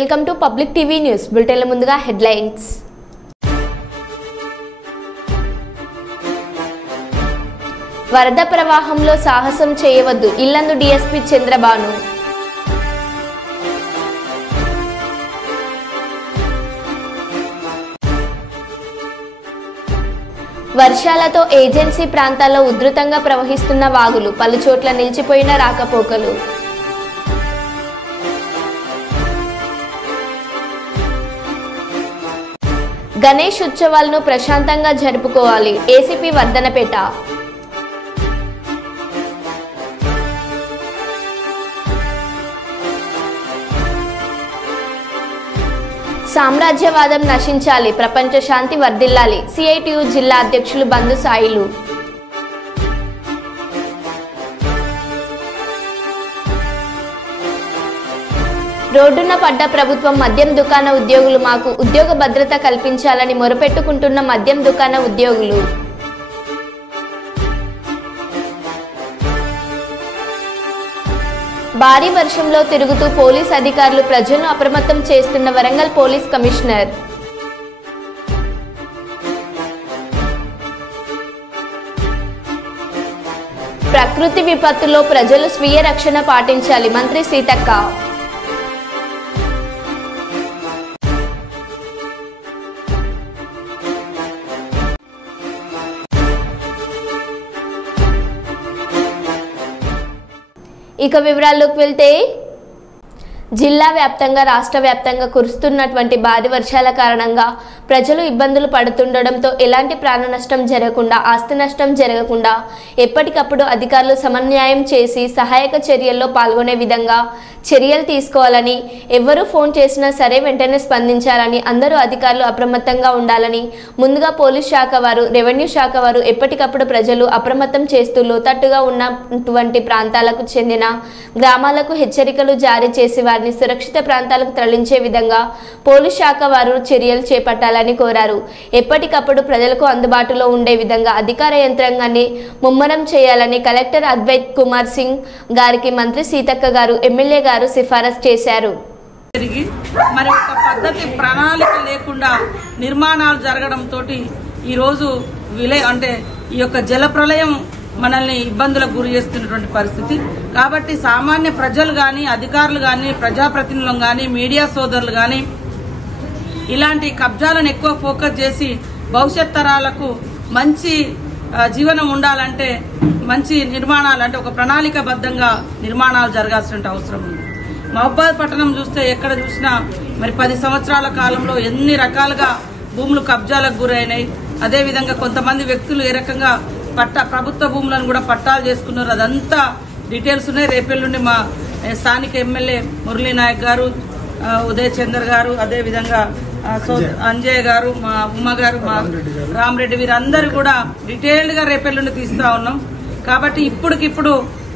Welcome to public TV news బులెటిన్ల ముందుగా headlines. వరద ప్రవాహంలో సాహసం చేయవద్దు ఇల్లందు డీఎస్పీ చంద్రబాను. వర్షాలతో ఏజెన్సీ ప్రాంతాల్లో ఉధృతంగా ప్రవహిస్తున్న వాగులు, పలుచోట్ల నిలిచిపోయిన రాకపోకలు. గణేష్ ఉత్సవాలను ప్రశాంతంగా జరుపుకోవాలి ఏసీపీ వర్ధనపేట. సామ్రాజ్యవాదం నశించాలి, ప్రపంచ శాంతి వర్ధిల్లాలి సిఐటియు జిల్లా అధ్యక్షులు బంధు సాయిలు. రోడ్డున పడ్డ ప్రభుత్వం మద్యం దుకాణ ఉద్యోగులు మాకు ఉద్యోగ భద్రత కల్పించాలని మొరపెట్టుకుంటున్న మద్యం దుకాణ ఉద్యోగులు. భారీ వర్షంలో తిరుగుతూ పోలీస్ అధికారులు ప్రజలను అప్రమత్తం చేస్తున్న వరంగల్ పోలీస్ కమిషనర్. ప్రకృతి విపత్తులో ప్రజలు స్వీయ రక్షణ పాటించాలి మంత్రి సీతక్క. ఇక వివరాల్లోకి వెళ్తే, జిల్లా వ్యాప్తంగా రాష్ట్ర వ్యాప్తంగా కురుస్తున్నటువంటి భారీ వర్షాల కారణంగా ప్రజలు ఇబ్బందులు పడుతుండడంతో ఎలాంటి ప్రాణ నష్టం జరగకుండా, ఆస్తి నష్టం జరగకుండా ఎప్పటికప్పుడు అధికారులు సమన్వయం చేసి సహాయక చర్యల్లో పాల్గొనే విధంగా చర్యలు తీసుకోవాలని, ఎవరు ఫోన్ చేసినా సరే వెంటనే స్పందించాలని, అందరూ అధికారులు అప్రమత్తంగా ఉండాలని ముందుగా పోలీస్ శాఖ వారు, రెవెన్యూ శాఖ వారు ఎప్పటికప్పుడు ప్రజలు అప్రమత్తం చేస్తూ లోతట్టుగా ఉన్నటువంటి ప్రాంతాలకు చెందిన గ్రామాలకు హెచ్చరికలు జారీ చేసి వారిని సురక్షిత ప్రాంతాలకు తరలించే విధంగా పోలీస్ శాఖ వారు చర్యలు చేపట్టాలని కోరారు. ఎప్పటికప్పుడు ప్రజలకు అందుబాటులో ఉండే విధంగా అధికార యంత్రాంగాన్ని ముమ్మరం చేయాలని కలెక్టర్ అద్వైత్ కుమార్ సింగ్ గారికి మంత్రి సీతక్క గారు, ఎమ్మెల్యే గారు సిఫారసు చేశారు. మరి ఒక పద్ధతి ప్రణాళిక లేకుండా నిర్మాణాలు జరగడంతో ఈరోజు అంటే ఈ యొక్క జల ప్రళయం మనల్ని ఇబ్బందులకు గురి చేస్తున్నటువంటి పరిస్థితి. కాబట్టి సామాన్య ప్రజలు కానీ, అధికారులు కానీ, ప్రజాప్రతినిధులు కానీ, మీడియా సోదరులు కానీ ఇలాంటి కబ్జాలను ఎక్కువ ఫోకస్ చేసి భవిష్యత్ తరాలకు మంచి జీవనం ఉండాలంటే మంచి నిర్మాణాలు, అంటే ఒక ప్రణాళికబద్ధంగా నిర్మాణాలు జరగాల్సిన అవసరం ఉంది. మహబూబాద్ పట్టణం చూస్తే ఎక్కడ చూసినా మరి 10 సంవత్సరాల కాలంలో ఎన్ని రకాలుగా భూములు కబ్జాలకు గురైనాయి. అదేవిధంగా కొంతమంది వ్యక్తులు ఏ రకంగా ప్రభుత్వ భూములను కూడా పట్టాలు చేసుకున్నారు. అదంతా డీటెయిల్స్ ఉన్నాయి. రేపెల్లుండి మా స్థానిక ఎమ్మెల్యే మురళీ నాయక్ గారు, ఉదయ్ చందర్ గారు, అదేవిధంగా అంజయ్ గారు, మా ఉమ్మ గారు, మా రామరెడ్డి వీరందరూ కూడా డీటెయిల్డ్ గా రేపెల్లుండి తీస్తా ఉన్నాం. కాబట్టి ఇప్పటికిప్పుడు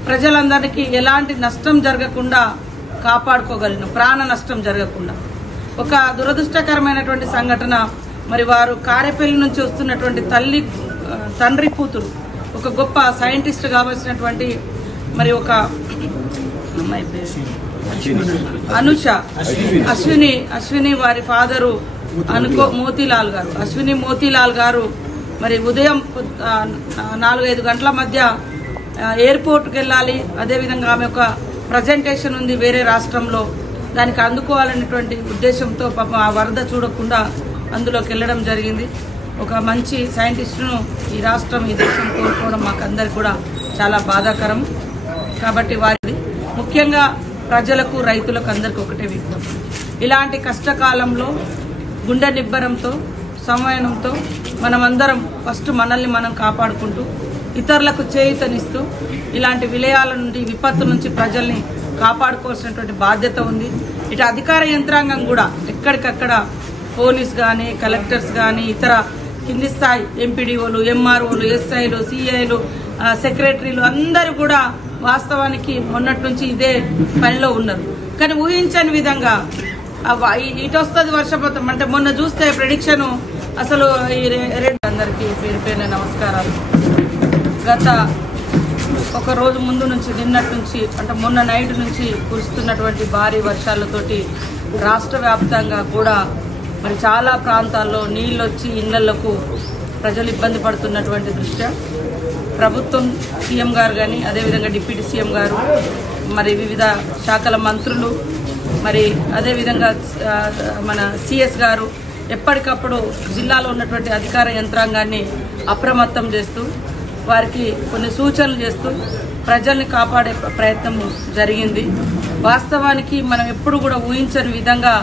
ప్రజలందరికీ ఎలాంటి నష్టం జరగకుండా కాపాడుకోగలిగిన, ప్రాణ నష్టం జరగకుండా. ఒక దురదృష్టకరమైనటువంటి సంఘటన, మరి వారు కారేపల్లి నుంచి వస్తున్నటువంటి తండ్రి కూతురు, ఒక గొప్ప సైంటిస్ట్ కావాల్సినటువంటి మరి ఒక అమ్మాయి పేరు అనుష, అశ్విని వారి ఫాదరు మోతీలాల్ గారు, అశ్విని మోతీలాల్ గారు మరి ఉదయం 4-5 గంటల మధ్య ఎయిర్పోర్ట్కి వెళ్ళాలి. అదేవిధంగా ఆమె ఒక ప్రజెంటేషన్ ఉంది వేరే రాష్ట్రంలో, దానికి అందుకోవాలనేటువంటి ఉద్దేశంతో పాపం ఆ వరద చూడకుండా అందులోకి వెళ్ళడం జరిగింది. ఒక మంచి సైంటిస్టును ఈ రాష్ట్రం, ఈ దేశం కోల్పోవడం మాకందరికి కూడా చాలా బాధాకరం. కాబట్టి వారిది ముఖ్యంగా ప్రజలకు, రైతులకు అందరికి ఒకటే విజ్ఞప్తి, ఇలాంటి కష్టకాలంలో గుండె నిబ్బరంతో, సంవయనంతో మనమందరం ఫస్ట్ మనల్ని మనం కాపాడుకుంటూ ఇతరులకు చేయూతనిస్తూ ఇలాంటి విలయాల నుండి, విపత్తు నుంచి ప్రజల్ని కాపాడుకోవాల్సినటువంటి బాధ్యత ఉంది. ఇటు అధికార యంత్రాంగం కూడా ఎక్కడికక్కడ పోలీస్ కానీ, కలెక్టర్స్ కానీ, ఇతర కింది స్థాయి ఎంపీడీఓలు, ఎంఆర్ఓలు, ఎస్ఐలు, సిఐలు, సెక్రటరీలు అందరూ కూడా వాస్తవానికి మొన్నటి నుంచి ఇదే పనిలో ఉన్నారు. కానీ ఊహించని విధంగా ఇటు వస్తుంది వర్షపాతం. అంటే మొన్న చూస్తే ప్రెడిక్షన్ అసలు అందరికీ పేరు పేరున నమస్కారాలు. గత ఒక రోజు ముందు నుంచి, నిన్నటి నుంచి, అంటే మొన్న నైట్ నుంచి కురుస్తున్నటువంటి భారీ వర్షాలతోటి రాష్ట్ర వ్యాప్తంగా కూడా మరి చాలా ప్రాంతాల్లో నీళ్ళు వచ్చి ఇళ్లకు ప్రజలు ఇబ్బంది పడుతున్నటువంటి దృష్ట్యా ప్రభుత్వం సీఎం గారు కానీ అదేవిధంగా డిప్యూటీ సీఎం గారు మరి వివిధ శాఖల మంత్రులు మరి అదేవిధంగా మన సిఎస్ గారు ఎప్పటికప్పుడు జిల్లాలో ఉన్నటువంటి అధికార యంత్రాంగాన్ని అప్రమత్తం చేస్తూ వారికి కొన్ని సూచనలు చేస్తూ ప్రజల్ని కాపాడే ప్రయత్నం జరిగింది. వాస్తవానికి మనం ఎప్పుడు కూడా ఊహించని విధంగా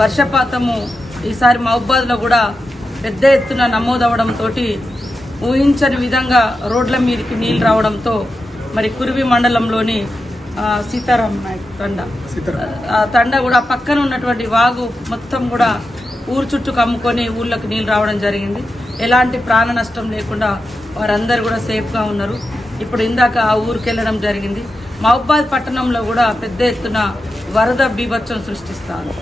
వర్షపాతము ఈసారి మహబూబాద్లో కూడా పెద్ద ఎత్తున నమోదవడంతో ఊహించని విధంగా రోడ్ల మీదకి నీళ్లు రావడంతో మరి కురివి మండలంలోని సీతారాం నాయక్ తండ కూడా పక్కన ఉన్నటువంటి వాగు మొత్తం కూడా ఊరు చుట్టూ కమ్ముకొని ఊళ్ళకి నీళ్లు రావడం జరిగింది. ఎలాంటి ప్రాణ నష్టం లేకుండా వారందరూ కూడా సేఫ్గా ఉన్నారు. ఇప్పుడు ఇందాక ఆ ఊరికి వెళ్ళడం జరిగింది. మహబూబాద్ పట్టణంలో కూడా పెద్ద ఎత్తున వరద బీభత్సం సృష్టిస్తారు.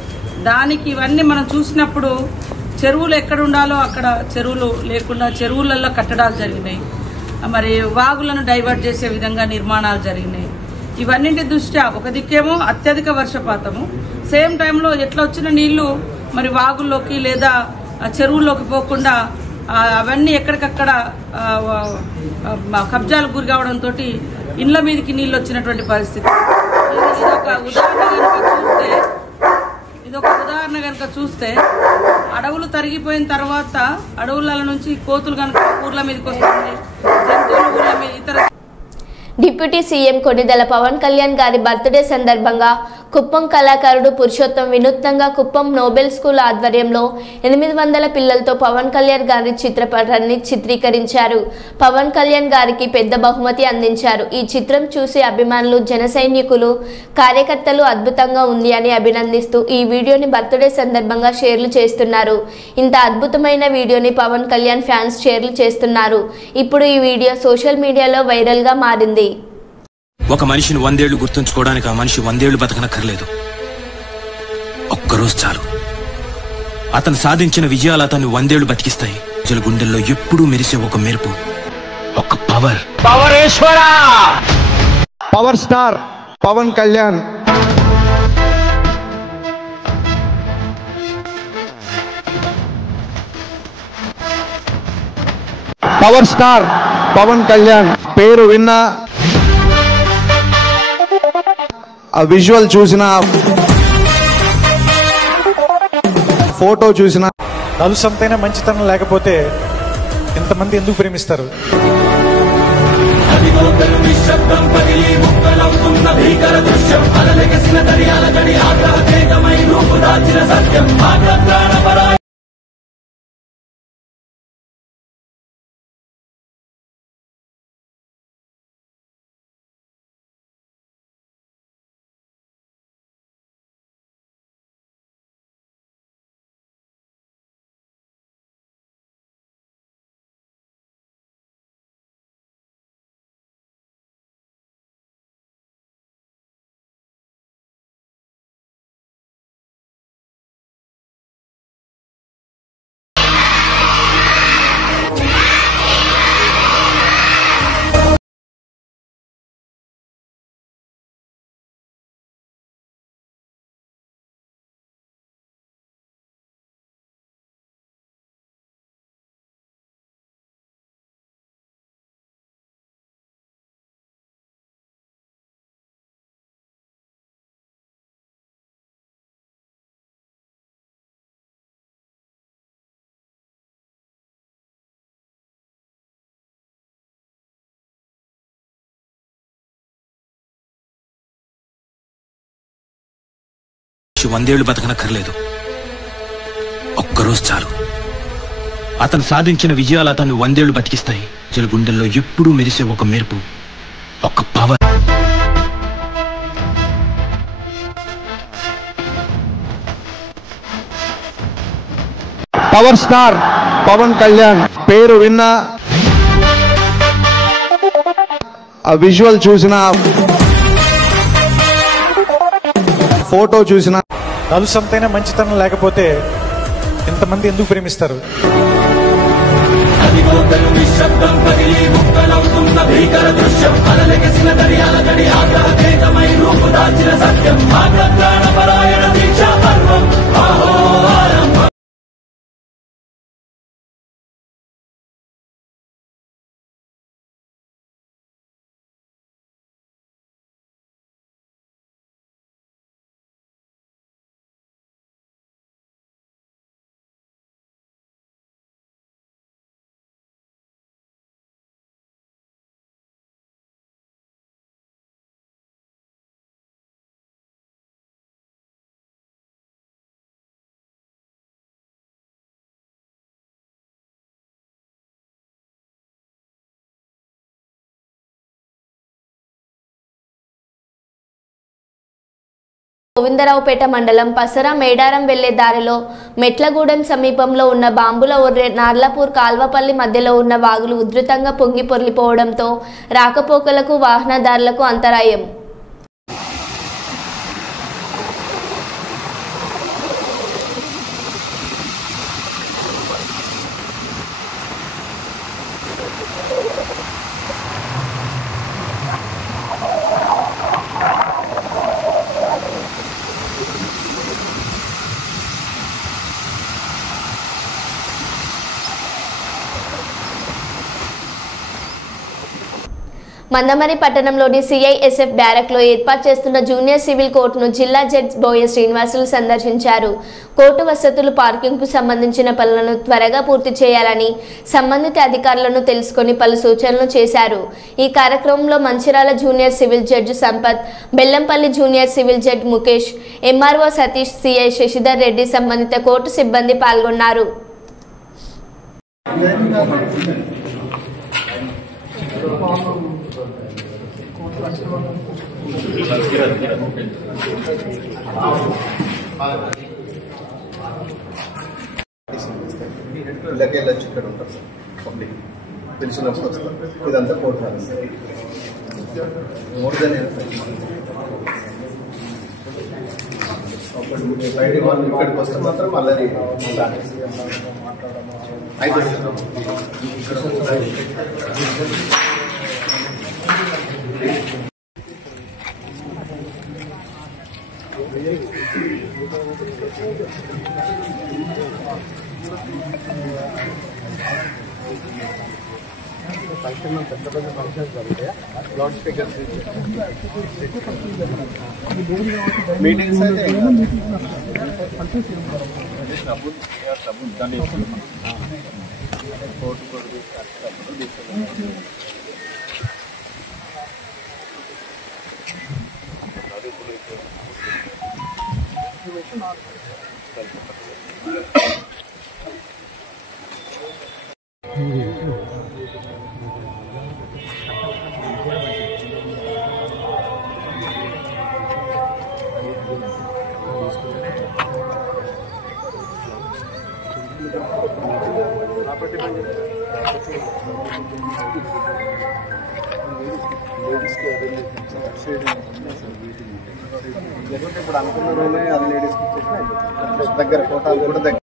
దానికి ఇవన్నీ మనం చూసినప్పుడు చెరువులు ఎక్కడ ఉండాలో అక్కడ చెరువులు లేకుండా చెరువులలో కట్టడాలు జరిగినాయి. మరి వాగులను డైవర్ట్ చేసే విధంగా నిర్మాణాలు జరిగినాయి. ఇవన్నింటి దృష్ట్యా ఒక దిక్కేమో అత్యధిక వర్షపాతము, సేమ్ టైంలో ఎట్లా వచ్చిన నీళ్లు మరి వాగుల్లోకి లేదా చెరువుల్లోకి పోకుండా అవన్నీ ఎక్కడికక్కడ కబ్జాలకు గురి కావడంతో ఇండ్ల మీదకి నీళ్లు వచ్చినటువంటి పరిస్థితి. ఇదొక ఉదాహరణ కనుక చూస్తే అడవులు తరిగిపోయిన తర్వాత అడవుల నుంచి కోతులు కనుక ఊర్ల మీదకి వస్తున్నాయి, జంతువులు ఊర్ల మీద ఇతర. డిప్యూటీ సీఎం కొణిదెల పవన్ కళ్యాణ్ గారి బర్త్డే సందర్భంగా కుప్పం కళాకారుడు పురుషోత్తం వినూత్నంగా కుప్పం నోబెల్ స్కూల్ ఆధ్వర్యంలో 800 పిల్లలతో పవన్ కళ్యాణ్ గారి చిత్రపటాన్ని చిత్రీకరించారు. పవన్ కళ్యాణ్ గారికి పెద్ద బహుమతి అందించారు. ఈ చిత్రం చూసి అభిమానులు, జన సైనికులు, కార్యకర్తలు అద్భుతంగా ఉంది అని అభినందిస్తూ ఈ వీడియోని బర్త్డే సందర్భంగా షేర్లు చేస్తున్నారు. ఇంత అద్భుతమైన వీడియోని పవన్ కళ్యాణ్ ఫ్యాన్స్ షేర్లు చేస్తున్నారు. ఇప్పుడు ఈ వీడియో సోషల్ మీడియాలో వైరల్ గా మారింది. ఒక మనిషిని 100 ఏళ్లు గుర్తుంచుకోవడానికి ఆ మనిషి 100 ఏళ్లు బతకనక్కర్లేదు. ఒక్కరోజు చాలు. అతను సాధించిన విజయాలు అతన్ని 100 ఏళ్లు బతికిస్తాయి. ప్రజల గుండెల్లో ఎప్పుడూ మెరిసే ఒక మెరుపు, ఒక పవర్. పవరేశ్వర power star Pawan Kalyan. Power star Pawan Kalyan పేరు విన్నా, ఆ విజువల్ చూసిన, ఫోటో చూసిన, నలుసంతైన మంచితనం లేకపోతే ఇంతమంది ఎందుకు ప్రేమిస్తారు? మనిషి 100 ఏళ్లు బతకనక్కర్లేదు. ఒక్కరోజు చాలు. అతను సాధించిన విజయాలు అతన్ని 100 ఏళ్లు బతికిస్తాయి. ప్రజల గుండెల్లో ఎప్పుడూ మెరిసే ఒక మెరుపు, ఒక power. Power star Pawan Kalyan పేరు విన్నా, ఆ విజువల్ చూసిన, ఫోటో చూసిన, నలుసంతైన మంచితనం లేకపోతే ఇంతమంది ఎందుకు ప్రేమిస్తారు? నిశ్శబ్దం పగిలి ముక్కలవుతున్న భీకర దృశ్యం, అలలెగసిన దర్యాల గడి ఆగ్రహ తేజమై రూపు దాల్చిన సత్యం, ఆగ్రహ పరాయణ దీక్ష. గర్వం అహో ఆరంభం. గోవిందరావుపేట మండలం పసరా మేడారం వెళ్లే దారిలో మెట్లగూడెం సమీపంలో ఉన్న బాంబుల ఒర్రె నార్లపూర్ కాల్వపల్లి మధ్యలో ఉన్న వాగులు ఉధృతంగా పొంగి పొర్లిపోవడంతో రాకపోకలకు వాహనదారులకు అంతరాయం. మందమరి పట్టణంలోని సిఐఎస్ఎఫ్ బ్యారక్లో ఏర్పాటు చేస్తున్న జూనియర్ సివిల్ కోర్టును జిల్లా జడ్జి బోయ శ్రీనివాసులు సందర్శించారు. కోర్టు వసతులు, పార్కింగ్కు సంబంధించిన పనులను త్వరగా పూర్తి చేయాలని సంబంధిత అధికారులను తెలుసుకొని పలు సూచనలు చేశారు. ఈ కార్యక్రమంలో Mancherial junior civil judge Sampath, Bellampalli junior civil judge Mukesh, MRO Satish, CI Shashidhar Reddy, సంబంధిత కోర్టు సిబ్బంది పాల్గొన్నారు. ఇళ్ళకి వెళ్ళొచ్చి ఇక్కడ ఉంటారు సార్, పబ్లిక్ తెలిసినప్పుడు వస్తారు. ఇదంతా కోర్టు మోర్ దెన్ బయట వాళ్ళు ఇక్కడికి వస్తే మాత్రం మళ్ళీ అయితే లౌడ్ స్పీకర్స్ మీటింగ్స్ అయితే ఇప్పుడు అనుకున్న రూమే అది లేడీస్కి ఇచ్చేసి దగ్గర కోటాలు కూడా దగ్గర.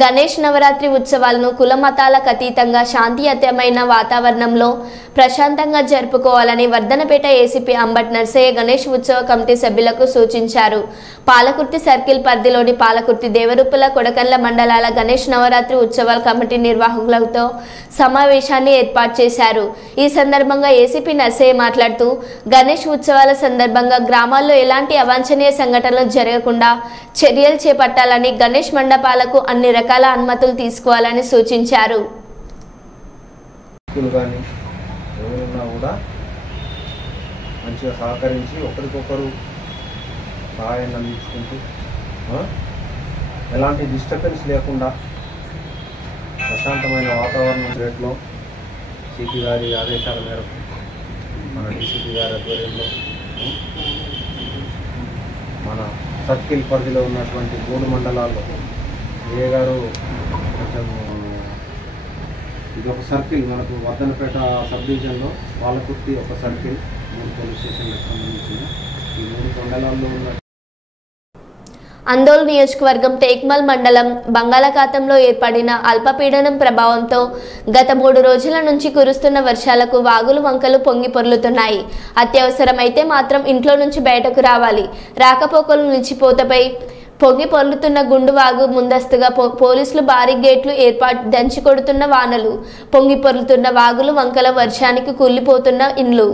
గణేష్ నవరాత్రి ఉత్సవాలను కుల మతాలకు అతీతంగా శాంతియుతమైన వాతావరణంలో ప్రశాంతంగా జరుపుకోవాలని వర్ధనపేట ఏసీపీ అంబట్ నర్సయ్య గణేష్ ఉత్సవ కమిటీ సభ్యులకు సూచించారు. పాలకుర్తి సర్కిల్ పరిధిలోని పాలకుర్తి, దేవరుప్పల, కొడకండ్ల మండలాల గణేష్ నవరాత్రి ఉత్సవాల కమిటీ నిర్వాహకులతో సమావేశాన్ని ఏర్పాటు చేశారు. ఈ సందర్భంగా ఏసీపీ నర్సయ్య మాట్లాడుతూ గణేష్ ఉత్సవాల సందర్భంగా గ్రామాల్లో ఎలాంటి అవాంఛనీయ సంఘటనలు జరగకుండా చర్యలు చేపట్టాలని, గణేష్ మండపాలకు అన్ని రకాల అనుమతులు తీసుకోవాలని సూచించారు. ఎవరున్నా కూడా మంచిగా సహకరించి ఒకరికొకరు సహాయాన్ని అందించుకుంటూ ఎలాంటి డిస్టర్బెన్స్ లేకుండా ప్రశాంతమైన వాతావరణం రేట్లో సిపి గారి ఆదేశాల మేరకు మన డీసీపీ గారి ఆధ్వర్యంలో మన సర్కిల్ పరిధిలో ఉన్నటువంటి 3 మండలాల్లో ఏ గారు కొంచెం ఇది ఒక సర్కిల్ మనకు వర్ధనపేట సబ్ డివిజన్లో పాలకుర్తి ఒక సర్కిల్ 3 పోలీస్ స్టేషన్లకు సంబంధించిన ఈ 3 మండలాల్లో ఉన్న అందోల్ నియోజకవర్గం టేక్మల్ మండలం బంగాళాఖాతంలో ఏర్పడిన అల్పపీడనం ప్రభావంతో గత 3 రోజుల నుంచి కురుస్తున్న వర్షాలకు వాగులు వంకలు పొంగి పొర్లుతున్నాయి. అత్యవసరమైతే మాత్రం ఇంట్లో నుంచి బయటకు రావాలి. రాకపోకలు నిలిచిపోతపై పొంగి పొర్లుతున్న గుండువాగు ముందస్తుగా పోలీసులు భారీ గేట్లు ఏర్పాటు దంచి కొడుతున్న వానలు, పొంగి పొర్లుతున్న వాగులు వంకల వర్షానికి కూలిపోతున్న ఇండ్లు.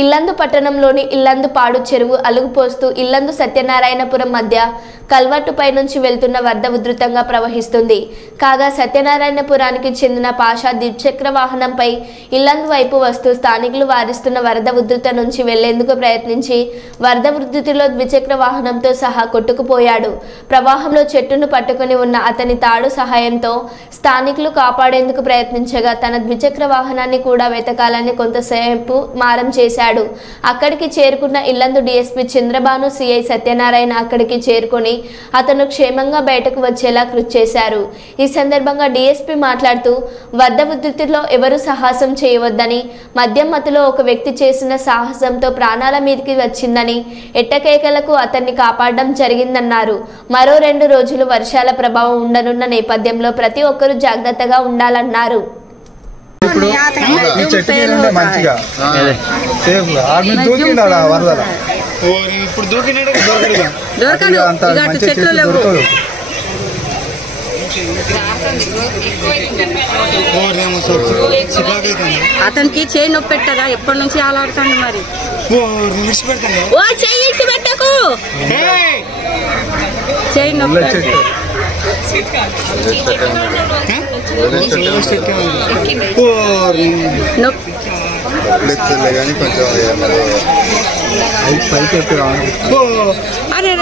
ఇల్లందు పట్టణంలోని ఇల్లందు పాడు చెరువు అలుగుపోస్తూ ఇల్లందు సత్యనారాయణపురం మధ్య కల్వర్టుపై నుంచి వెళ్తున్న వరద ఉధృతంగా ప్రవహిస్తుంది. కాగా సత్యనారాయణపురానికి చెందిన పాషా ద్విచక్ర వాహనంపై ఇల్లందు వైపు వస్తూ స్థానికులు వారిస్తున్న వరద ఉధృత నుంచి వెళ్లేందుకు ప్రయత్నించి వరద ఉధృతిలో ద్విచక్ర వాహనంతో సహా కొట్టుకుపోయాడు. ప్రవాహంలో చెట్టును పట్టుకుని ఉన్న అతని తాడు సహాయంతో స్థానికులు కాపాడేందుకు ప్రయత్నించగా తన ద్విచక్ర వాహనాన్ని కూడా వెతకాలని కొంతసేపు మారం చేశాడు. అక్కడికి చేరుకున్న ఇల్లందు డీఎస్పీ చంద్రబాను సిఐ సత్యనారాయణ అక్కడికి చేరుకొని అతను క్షేమంగా బయటకు వచ్చేలా కృషి చేశారు. ఈ సందర్భంగా డీఎస్పీ మాట్లాడుతూ వరద ఉధృతిలో ఎవరు సాహసం చేయవద్దని, మద్యం మత్తులో ఒక వ్యక్తి చేసిన సాహసంతో ప్రాణాల మీదకి వచ్చిందని, ఎట్టకేకలకు అతన్ని కాపాడడం జరిగిందన్నారు. మరో 2 రోజులు వర్షాల ప్రభావం ఉండనున్న నేపథ్యంలో ప్రతి ఒక్కరూ జాగ్రత్తగా ఉండాలన్నారు. ఇప్పుడు ఈ చెట్టు మీద మంచిగా సేఫ్ ఆర్మీ దూకినాడా వరదల ఇప్పుడు దూకినాడు దొరకడు అంత మంచి చెట్లు దొరకదు. అతనికి చేయి నొప్పి పెట్టదా ఎప్పటి నుంచి ఆలాడుతాడు మరి పెట్టకు చేయి నొప్పి అరే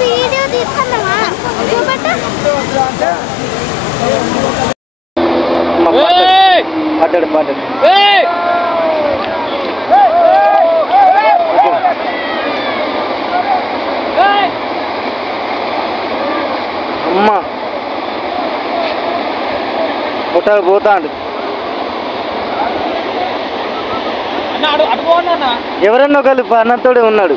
వీడియో తీసుకున్నావా అమ్మా ఒకసారి పోతాడు ఎవరన్నా ఒకళ్ళు అన్నతోడే ఉన్నాడు.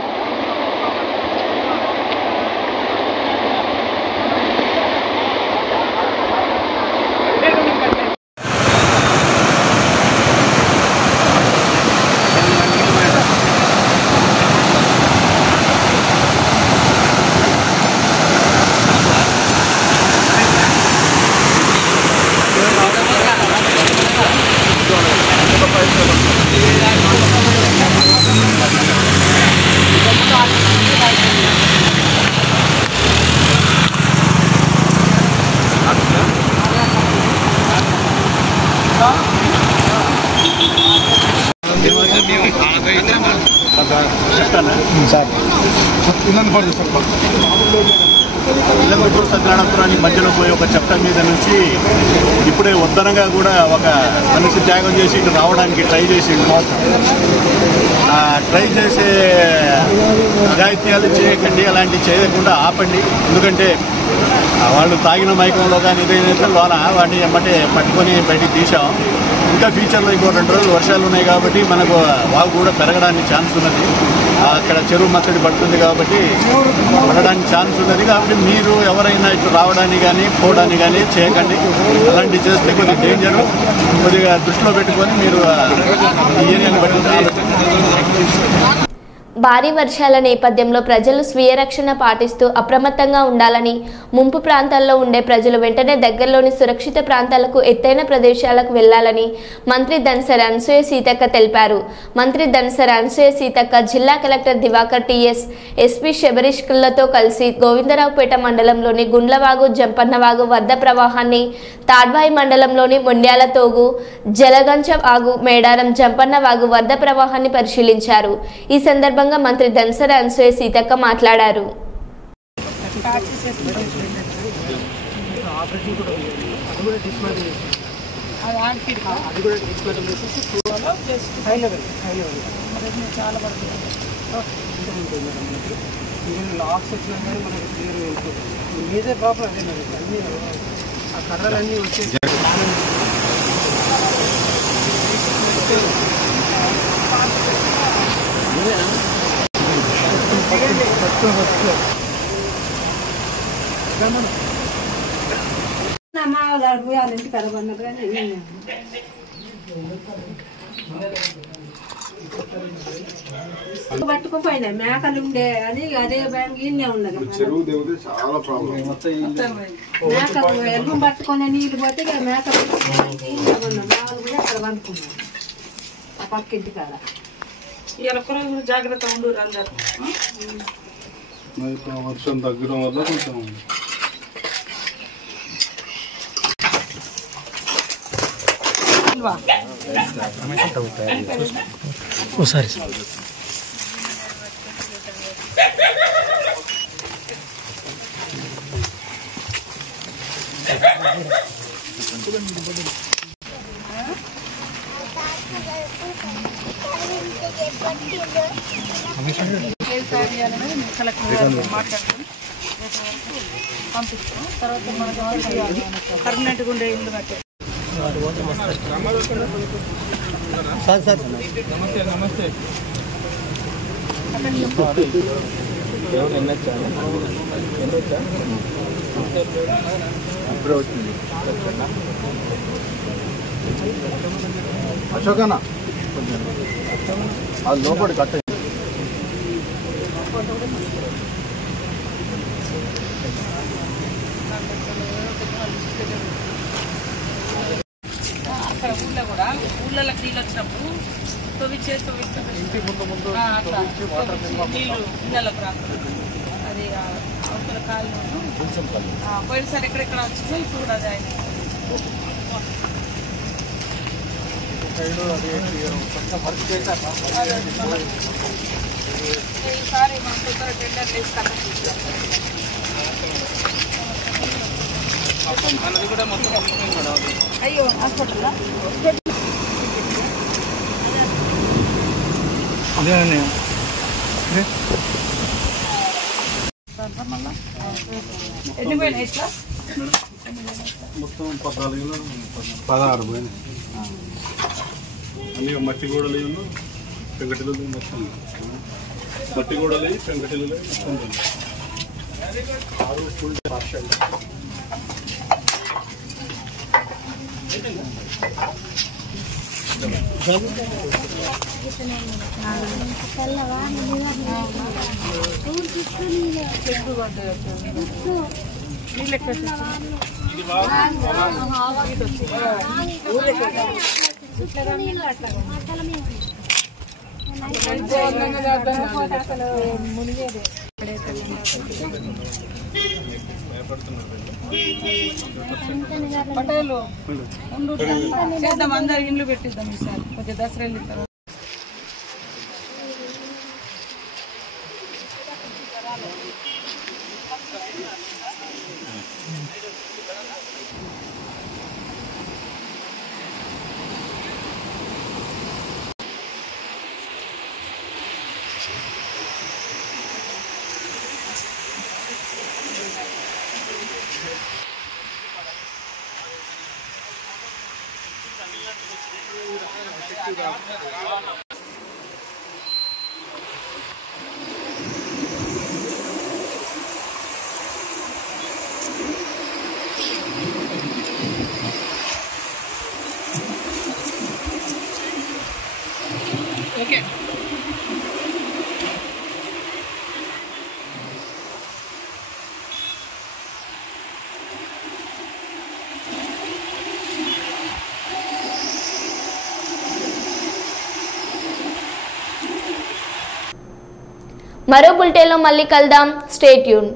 సార్ ఇల్లందుకూరు సత్యనారాయణపురానికి మధ్యలో పోయి ఒక చట్టం మీద నుంచి ఇప్పుడే ఉద్దరంగా కూడా ఒక మనిషి త్యాగం చేసి ఇటు రావడానికి ట్రై చేసిండు. ట్రై చేసే అఘాయిత్యాలు చేయకండి, అలాంటివి చేయకుండా ఆపండి. ఎందుకంటే వాళ్ళు తాగిన మైకంలో కానీ ఇదైతే లోన వాడిని ఎమ్మటే పట్టుకొని బయటికి తీసాం. ఇంకా ఫ్యూచర్లో ఇంకో 2 రోజులు వర్షాలు ఉన్నాయి కాబట్టి మనకు వాగు కూడా పెరగడానికి ఛాన్స్ ఉన్నది. అక్కడ చెరువు మత్తడి పడుతుంది కాబట్టి పడడానికి ఛాన్స్ ఉన్నది. కాబట్టి మీరు ఎవరైనా ఇటు రావడానికి కానీ పోవడానికి కానీ చేయకండి. అలాంటివి చేస్తే కొద్దిగా డేంజర్, కొద్దిగా దృష్టిలో పెట్టుకొని మీరు ఈ ఏరియాని బట్టి భారీ వర్షాల నేపథ్యంలో ప్రజలు స్వీయ రక్షణ పాటిస్తూ అప్రమత్తంగా ఉండాలని, ముంపు ప్రాంతాల్లో ఉండే ప్రజలు వెంటనే దగ్గరలోని సురక్షిత ప్రాంతాలకు, ఎత్తైన ప్రదేశాలకు వెళ్లాలని మంత్రి ధనసరి అనసూయ సీతక్క తెలిపారు. మంత్రి ధనసరి అనసూయ సీతక్క జిల్లా కలెక్టర్ దివాకర్ టీఎస్, ఎస్పీ శబరీష్లతో కలిసి గోవిందరావుపేట మండలంలోని గుండ్లవాగు, జంపన్నవాగు వద్ద ప్రవాహాన్ని, తాడ్వాయి మండలంలోని మొండ్యాల తోగు, జలగంచ వాగు, మేడారం, జంపన్నవాగు వద్ద ప్రవాహాన్ని పరిశీలించారు. ఈ సందర్భంగా మంత్రి ధనసరి అనసూయ సీతక్క మాట్లాడారు. మేజర్ ప్రాబ్లం అదే అన్ని ఆ కర్రలన్నీ వచ్చేసి పట్టుకుపోయినా మేకలు ఉండే అని అదే బ్యాంక్ ఇన్నే ఉన్నది. చెరువు దేవుడు చాలా ప్రాబ్లం. మేకలు ఎల్లు పట్టుకునే నీళ్ళు పోతే మేకలు కూడా అక్కడ పనుకున్నాం ఆ పక్కింటి కాడ. జాగ్రత్త ఉండు అందరూ. వర్షం తగ్గడం వల్ల కొంచెం ఒకసారి పంపిస్తాం. తర్వాత మనకు పర్మనెంట్గా ఉండే ఇల్లు కట్టే సార్ నమస్తే అశోకన్న అది లోపలి కట్ట అక్కడ ఊళ్ళో కూడా ఊళ్ళకి నీళ్ళు వచ్చినప్పుడు తవ్విచ్చేసి ఇంటి ముందు నీళ్ళు ఇళ్ళకి రాకుండా అది అవతల కాళ్ళు పోయినసారి ఎక్కడెక్కడ వచ్చిందో ఇప్పుడు కూడా అది ఆయన ఈసారి మన తొందర టెండర్లు వేసి మనది కూడా మొత్తం అయ్యో హాస్పిటల్ ఎన్ని పోయినాయి ఇట్లా మొత్తం 16 పోయినాయి. అన్ని మట్టి గోడలు పెంకటిలు మొత్తం మట్టి గోడలు పెంకటిలు మొత్తం ఫుల్ పార్షల్. పటేలు చేద్దాం, అందరు ఇండ్లు పెట్టిద్దాం ఈసారి కొంచెం దసరా వెళ్ళిన తర్వాత. ఓకే మరో బులెటిన్లో మళ్ళీ కలుద్దాం. Stay tune.